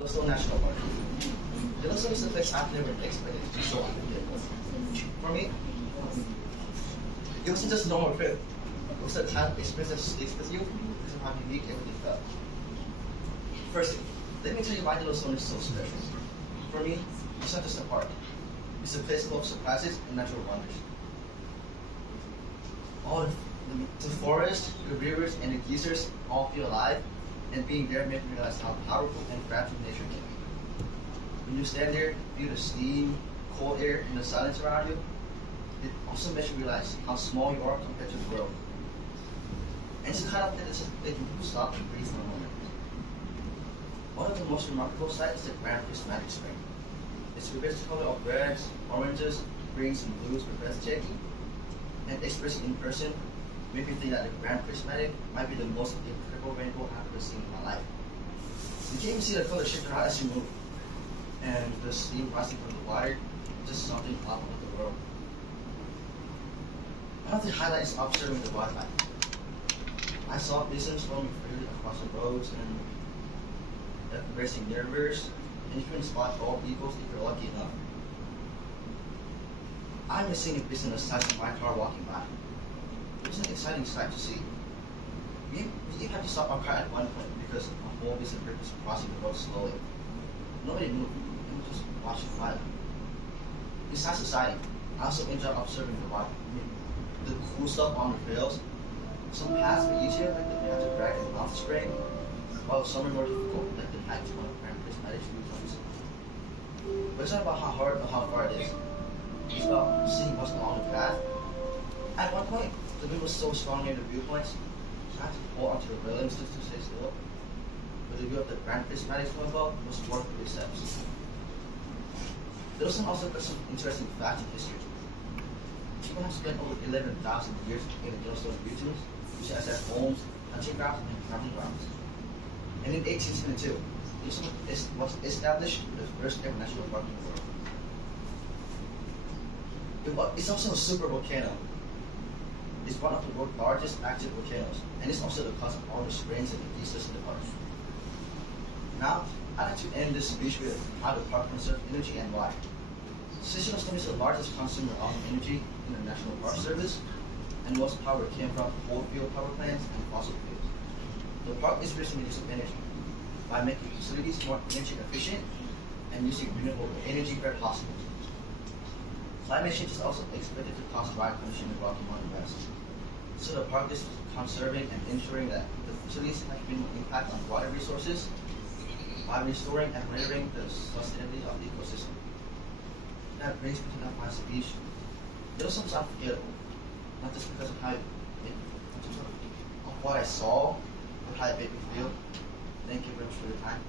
Yellowstone National Park. Yellowstone is the place I've never expected to show up. For me, it wasn't just a normal trip. It was a kind of experience that sticks with you because of how unique everything felt. Firstly, let me tell you why Yellowstone is so special. For me, it's not just a park. It's a place full of surprises and natural wonders. All the forest, the rivers, and the geysers all feel alive, and being there made me realize how powerful and fragile nature can be. When you stand there, feel the steam, cold air, and the silence around you, it also makes you realize how small you are compared to the world. And it's the kind of thing that they can stop and breathe for a moment. One of the most remarkable sights is the Grand Prismatic Spring. Its vivid color of reds, oranges, greens, and blues were breathtaking, and expressed in person made me think that the Grand Prismatic might be the most incredible rainbow I've ever seen in my life. You can even see the color shift around as you move, and the steam rising from the water, just something out of the world. One of the highlights is observing the wildlife. I saw bisons roaming freely across the roads and racing near rivers, and you can spot bald eagles if you're lucky enough. I remember seeing a bison the size of my car walking by. It was an exciting sight to see. We even had to stop our car at one point because a whole bison herd was crossing the road slowly. Nobody moved, and we just watched it fly. Besides the sighting, I also enjoyed observing the cool stuff on the trails. Some paths were easier, like the path to Dragon Mouth Spring, while some were more difficult, like the hike to one of Grand Prismatic viewpoints. But it's not about how hard or how far it is. It's about seeing what's along the path. At one point, the wind was so strong near the viewpoints, I had to pull onto the railings just to stay still. But the view of the Grand Prismatic above was worth the steps. Yellowstone also got some interesting facts in history. People have spent over 11,000 years in the Yellowstone regions, which has their homes, hunting grounds, and camping grounds. And in 1872, Yellowstone was established the first ever national park in the world. It's also a super volcano. It's one of the world's largest active volcanoes, and it's also the cause of all the springs and the geysers in the park. Now, I'd like to end this speech with how the park conserves energy and why. Since Yellowstone is the largest consumer of energy in the National Park Service, and most power came from coal fuel power plants and fossil fuels. The park is reducing the use of energy by making facilities more energy efficient and using renewable energy where possible. Climate change is also expected to cause dry condition in Rocky Mountain West. So the park is conserving and ensuring that the facilities have minimal impact on water resources by restoring and preserving the sustainability of the ecosystem. That brings me to the end of my speech. Yellowstone is unforgettable, not just because of what I saw, but how it made me feel. Thank you very much for your time.